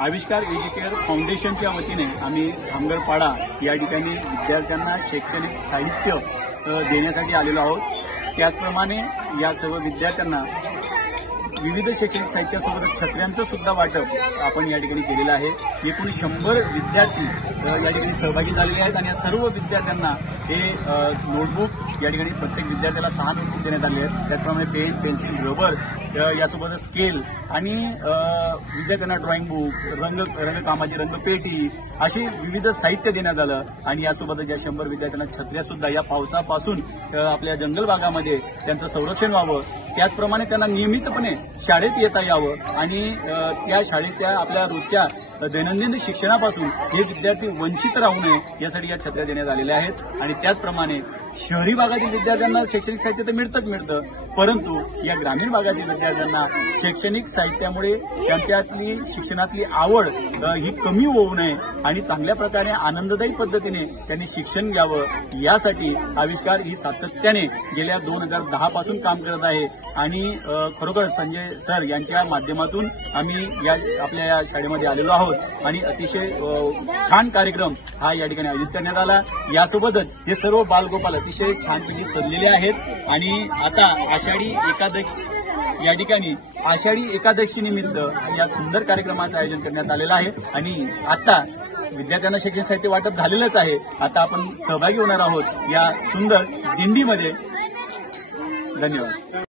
आविष्कार एज्युकेअर फाउंडेशनच्या वतीने आम्ही धामगरपाडा या ठिकाणी विद्यार्थ्यांना शैक्षणिक साहित्य देण्यासाठी आलेलो आहोत। त्याचप्रमाणे या सर्व विद्यार्थ्यांना विविध शैक्षणिक साहित्यासोबत छत्र्यांचं सुद्धा वाटप आपण या ठिकाणी केलेलं आहे। एकूण 100 विद्यार्थी या ठिकाणी सहभागी झालेले आहेत आणि या सर्व विद्यार्थ्यांना हे नोटबुक या ठिकाणी प्रत्येक विद्यार्थ्याला 6 नोटबुक देण्यात आले आहेत। त्याचप्रमाणे पेन, पेन्सिल, रबर यासोबत स्केल आणि विद्यार्थ्यांना ड्रॉइंग बुक, रंगकामाची रंगपेटी अशी विविध साहित्य देण्यात आलं आणि यासोबतच या 100 विद्यार्थ्यांना छत्र्या सुद्धा या पावसापासून आपल्या जंगल भागामध्ये त्यांचं संरक्षण व्हावं, त्याचप्रमाणे त्यांना नियमितपणे शाळेत येता यावं आणि त्या शाळेच्या आपल्या रोजच्या दैनंदिन शिक्षणापासून हे विद्यार्थी वंचित राहू नये यासाठी या छत्र्या देण्यात आलेल्या आहेत। आणि त्याचप्रमाणे शहरी भागातील विद्यार्थ्यांना शैक्षणिक साहित्य तर मिळतं, परंतु या ग्रामीण भागातील विद्यार्थ्यांना शैक्षणिक साहित्यामुळे त्यांच्यातली शिक्षणातली आवड ही कमी होऊ नये आणि चांगल्या प्रकारे आनंददायी पद्धतीने त्यांनी शिक्षण घ्यावं यासाठी आविष्कार ही सातत्याने गेल्या 2010 पासून काम करत आहे आणि खरोखर संजय सर यांच्या माध्यमातून आम्ही आपल्या या शाळेमध्ये आलेलो आहोत आणि अतिशय छान कार्यक्रम हा या ठिकाणी आयोजित करण्यात आला। यासोबतच हे सर्व बालगोपाल अतिशय छानपैकी सजलेले आहेत आणि आता आषाढी एकादशी या ठिकाणी आषाढी एकादशी निमित्त या सुंदर कार्यक्रमाचं आयोजन करण्यात आलेलं आहे आणि आता विद्यार्थ्यांना शैक्षणिक साहित्य वाटप झालेलंच आहे। आता आपण सहभागी होणार आहोत या सुंदर दिंडीमध्ये। धन्यवाद।